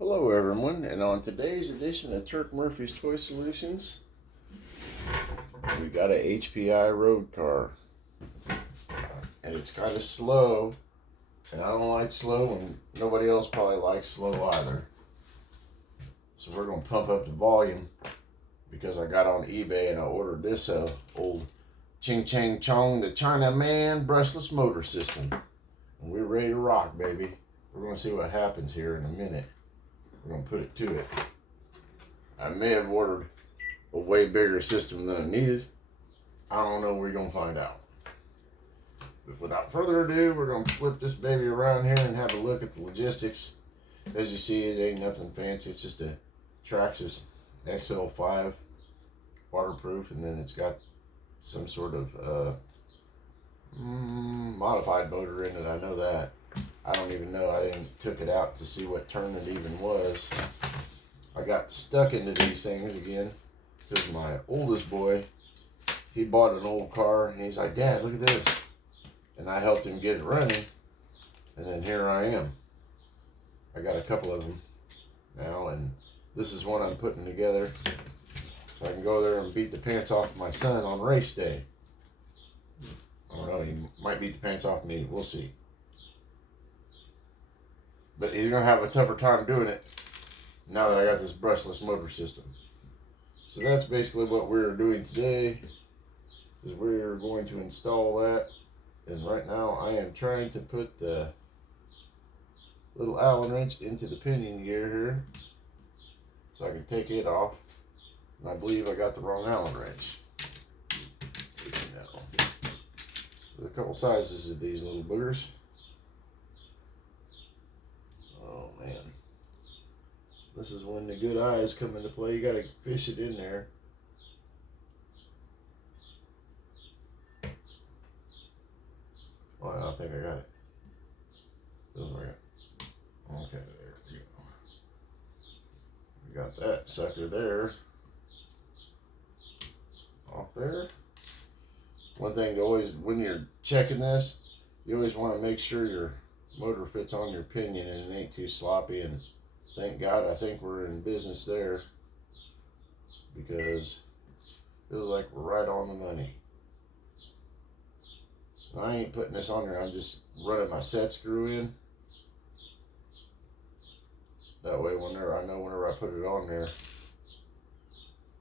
Hello everyone, and on today's edition of Turk Murphy's Toy Solutions, we got a HPI road car. And it's kind of slow, and I don't like slow, and nobody else probably likes slow either. So we're going to pump up the volume because I got on eBay and I ordered this old Ching Chang Chong, the China Man brushless motor system. And we're ready to rock, baby. We're going to see what happens here in a minute. We're going to put it to it. I may have ordered a way bigger system than I needed. I don't know. We're going to find out. But without further ado, we're going to flip this baby around here and have a look at the logistics. As you see, it ain't nothing fancy. It's just a Traxxas XL5 waterproof, and then it's got some sort of modified motor in it. I know that. I don't even know. I took it out to see what turn it even was. I got stuck into these things again because my oldest boy, he bought an old car and he's like, "Dad, look at this." And I helped him get it running. And then here I am. I got a couple of them now, and this is one I'm putting together so I can go there and beat the pants off my son on race day. I don't know, he might beat the pants off me. We'll see. But he's going to have a tougher time doing it now that I got this brushless motor system. So that's basically what we're doing today, is we're going to install that. And right now I am trying to put the little Allen wrench into the pinion gear here so I can take it off. And I believe I got the wrong Allen wrench. No. There's a couple sizes of these little boogers. Oh man. This is when the good eyes come into play. You gotta fish it in there. Oh, I think I got it. Okay, there we go. We got that sucker there. Off there. One thing to always, when you're checking this, you always want to make sure your motor fits on your pinion and it ain't too sloppy. And thank God, I think we're in business there, because it feels like we're right on the money. I ain't putting this on there. I'm just running my set screw in. That way, whenever I put it on there,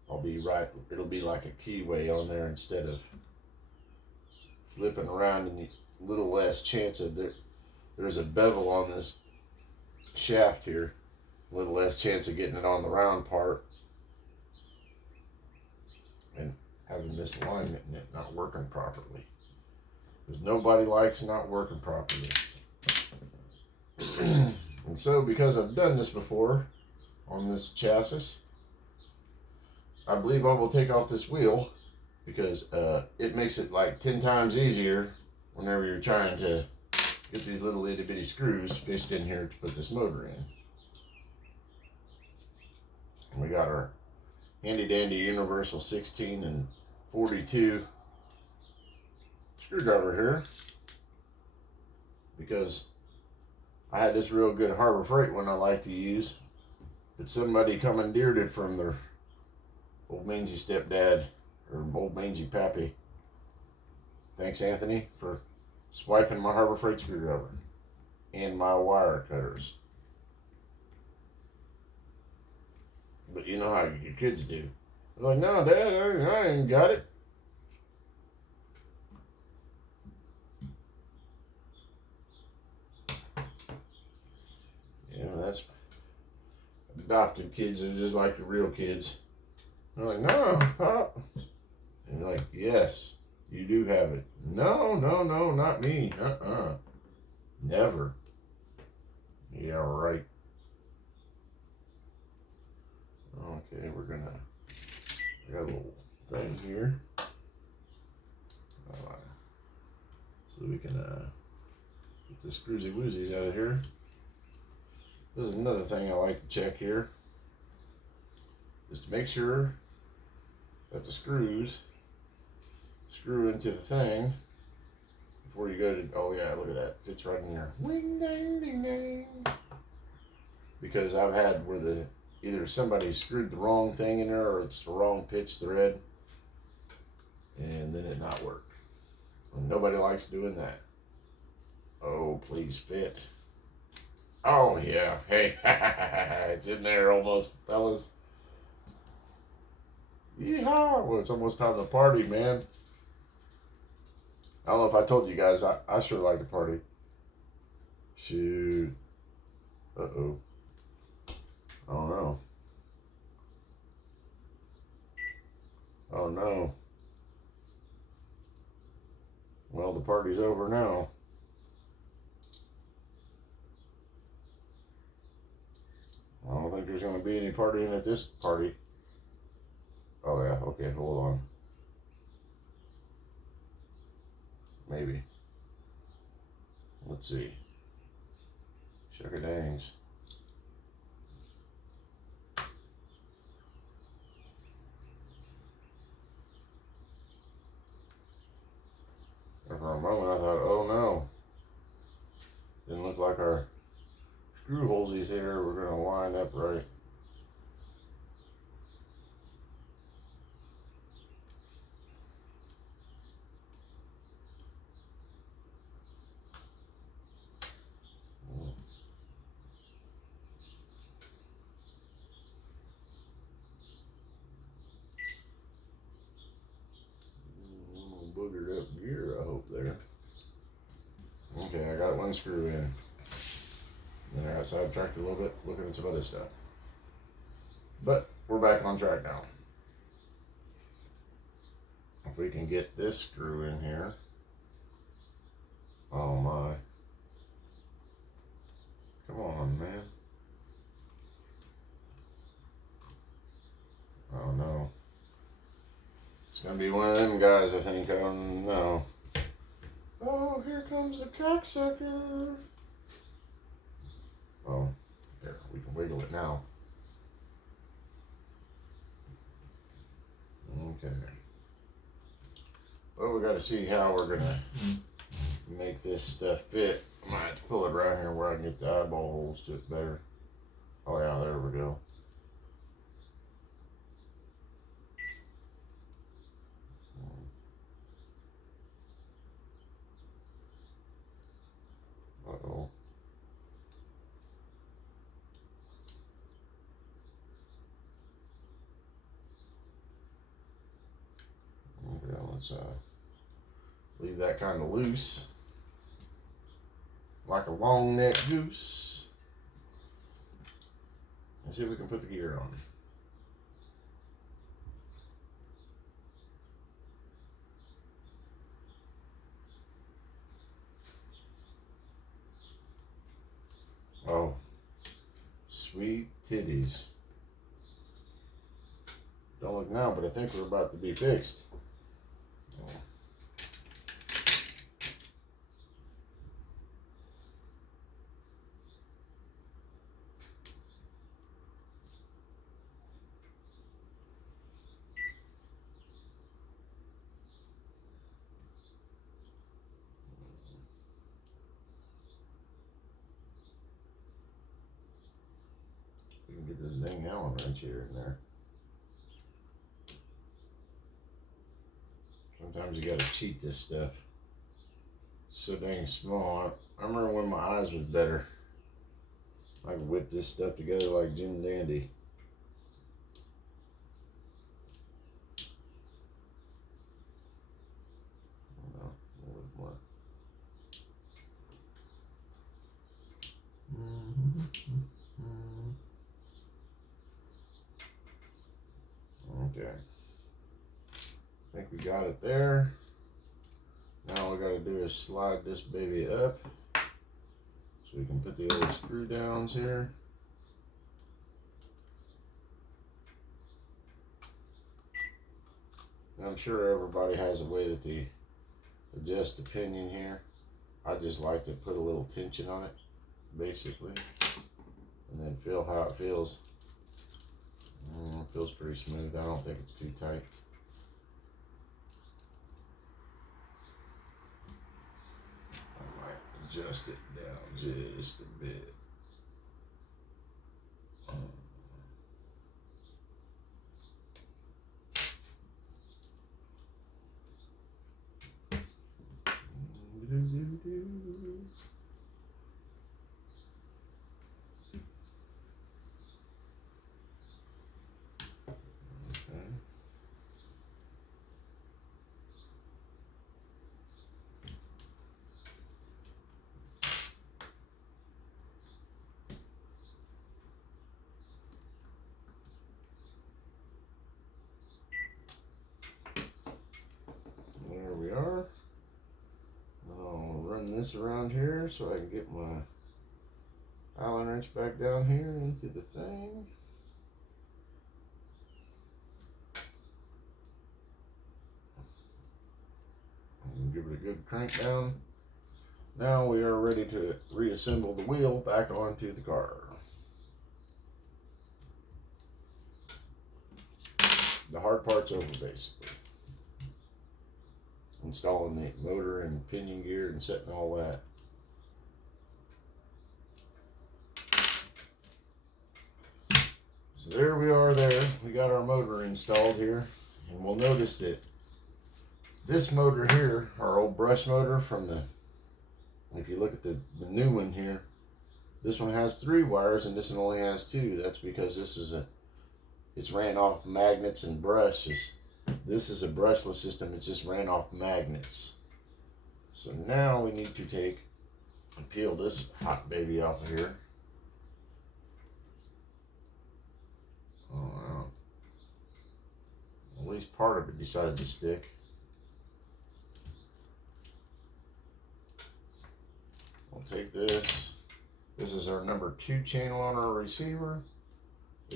I'll be right. It'll be like a keyway on there instead of flipping around, and a little less chance of there's a bevel on this shaft here. A little less chance of getting it on the round part and having misalignment and it not working properly. Because nobody likes not working properly. And so, because I've done this before on this chassis, I believe I will take off this wheel, because it makes it like 10 times easier whenever you're trying to get these little itty bitty screws fished in here to put this motor in. And we got our handy dandy universal 16 and 42 screwdriver here, because I had this real good Harbor Freight one I like to use, but somebody commandeered it from their old mangy stepdad, or old mangy pappy. Thanks, Anthony, for swiping my Harbor Freight screwdriver and my wire cutters. But you know how your kids do. They're like, "No, Dad, I ain't got it." You know, that's adopted kids are just like the real kids. They're like, "No, Pop." And you're like, "Yes, you do have it." No, not me. Never. Yeah, right. Okay, I got a little thing here. So we can get the screwy woozies out of here. There's another thing I like to check here, is to make sure that the screws screw into the thing before you go to, oh yeah, look at that, fits right in there. Wing dang ding dang. because I've had where either somebody screwed the wrong thing in there or it's the wrong pitch thread, and then it not work. And nobody likes doing that. Oh, please fit. Oh yeah, hey, it's in there almost, fellas. Yeehaw! Well, it's almost time to party, man. I don't know if I told you guys, I sure like to party. Shoot. Uh-oh. Oh no. Oh no. Well, the party's over now. I don't think there's going to be any partying at this party. Oh yeah, okay, hold on. Maybe. Let's see. Shuckadangs. And for a moment I thought, oh no. Didn't look like our screw holesies here were going to line up right. Boogered up gear, I hope there. Okay, I got one screw in. Then I got sidetracked a little bit looking at some other stuff. But we're back on track now. If we can get this screw in here. Oh my. Come on, man. Oh no. It's gonna be one of them guys, I think. Oh no. Oh, here comes the cocksucker. Oh, here, we can wiggle it now. Okay. Well, we gotta see how we're gonna make this stuff fit. I might have to pull it around here where I can get the eyeball holes to it better. Oh yeah, there we go. Uh-oh. Okay, let's leave that kind of loose. Like a long neck goose. And see if we can put the gear on. Oh, sweet titties. Don't look now, but I think we're about to be fixed. Oh. We can get this dang Allen wrench here and there. Sometimes you gotta cheat this stuff. It's so dang small. I remember when my eyes was better. I could whip this stuff together like Jim Dandy. No, a little more. Okay. I think we got it there. Now all we gotta do is slide this baby up so we can put the other screw downs here. Now I'm sure everybody has a way that they adjust the pinion here. I just like to put a little tension on it, basically, and then feel how it feels. It feels pretty smooth. I don't think it's too tight. I might adjust it down just a bit. There we are. I'll run this around here so I can get my Allen wrench back down here into the thing. And give it a good crank down. Now we are ready to reassemble the wheel back onto the car. The hard part's over basically. Installing the motor and pinion gear and setting all that. So there we are there. We got our motor installed here. And we'll notice that this motor here, our old brush motor from the, if you look at the new one here, this one has 3 wires and this one only has 2. That's because this is it's ran off magnets and brushes. This is a brushless system, it just ran off magnets. So now we need to take and peel this hot baby off of here. Oh wow. At least part of it decided to stick. I'll take this. This is our number 2 channel on our receiver.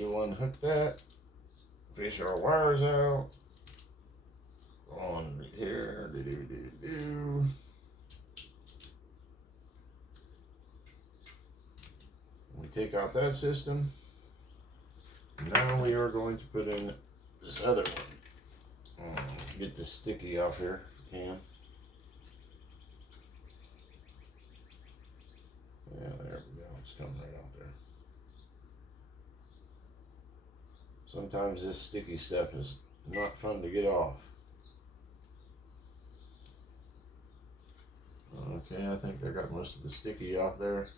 We'll unhook that. Fish our wires out. On here. We take out that system. Now we are going to put in this other one. Get this sticky off here if you can. Yeah, there we go. It's coming right out there. Sometimes this sticky stuff is not fun to get off. Okay, I think I got most of the sticky off there.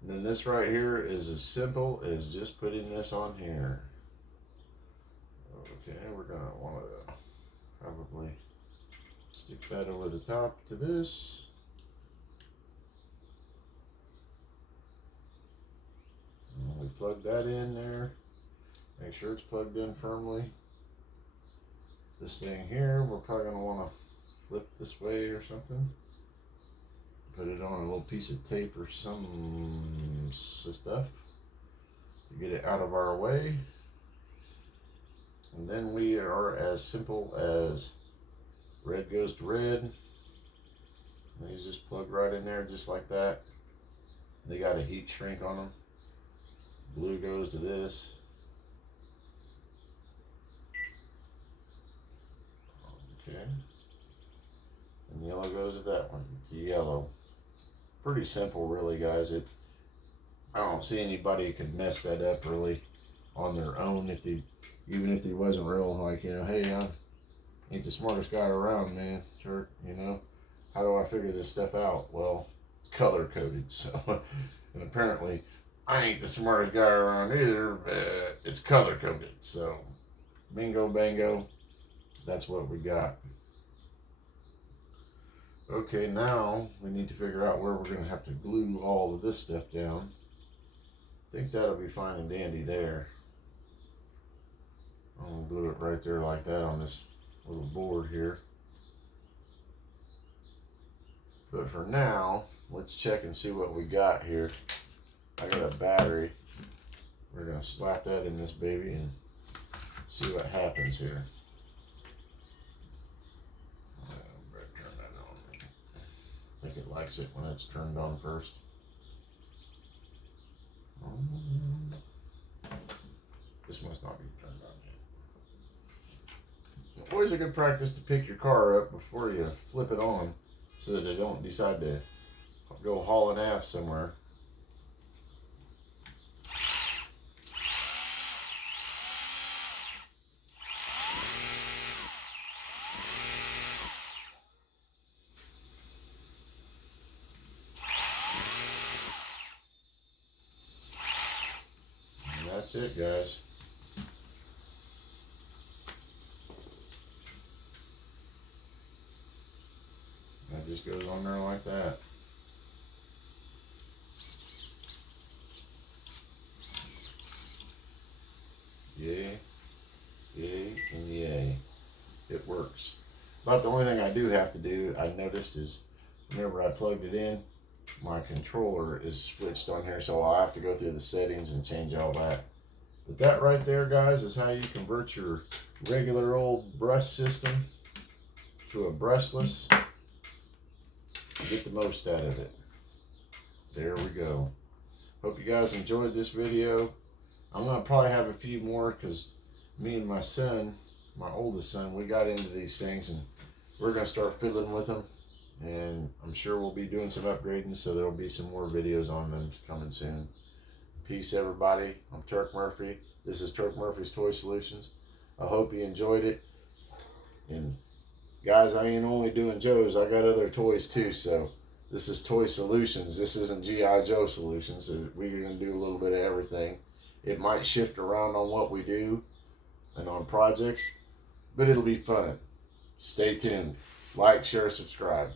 And then this right here is as simple as just putting this on here. Okay, we're gonna want to probably stick that over the top to this. And we plug that in there. Make sure it's plugged in firmly. This thing here, we're probably gonna want to flip this way or something. Put it on a little piece of tape or some stuff to get it out of our way. And then we are as simple as red goes to red. And these just plug right in there just like that. They got a heat shrink on them. Blue goes to this. Okay. And yellow goes to that one, to yellow. Pretty simple really, guys. I don't see anybody could mess that up really on their own even if they wasn't real like, you know, hey, I ain't the smartest guy around, man. Sure, you know, how do I figure this stuff out? Well, it's color coded, so and apparently I ain't the smartest guy around either, but it's color coded, so bingo bango, that's what we got. Okay, now we need to figure out where we're going to have to glue all of this stuff down. I think that'll be fine and dandy there. I'm going to glue it right there like that on this little board here. But for now, let's check and see what we got here. I got a battery. We're going to slap that in this baby and see what happens here. I think it likes it when it's turned on first. This must not be turned on yet. Always a good practice to pick your car up before you flip it on so that it don't decide to go hauling ass somewhere. That's it, guys. That just goes on there like that. Yay, yay, and yay. It works. About the only thing I do have to do, I noticed, is whenever I plugged it in, my controller is switched on here, so I'll have to go through the settings and change all that. But that right there, guys, is how you convert your regular old brush system to a brushless. Get the most out of it. There we go. Hope you guys enjoyed this video. I'm going to probably have a few more because me and my son, my oldest son, we got into these things and we're going to start fiddling with them. And I'm sure we'll be doing some upgrading, so there'll be some more videos on them coming soon. Peace, everybody. I'm Turk Murphy. This is Turk Murphy's Toy Solutions. I hope you enjoyed it. And guys, I ain't only doing Joe's. I got other toys too, so this is Toy Solutions. This isn't G.I. Joe Solutions. We're going to do a little bit of everything. It might shift around on what we do and on projects, but it'll be fun. Stay tuned. Like, share, subscribe.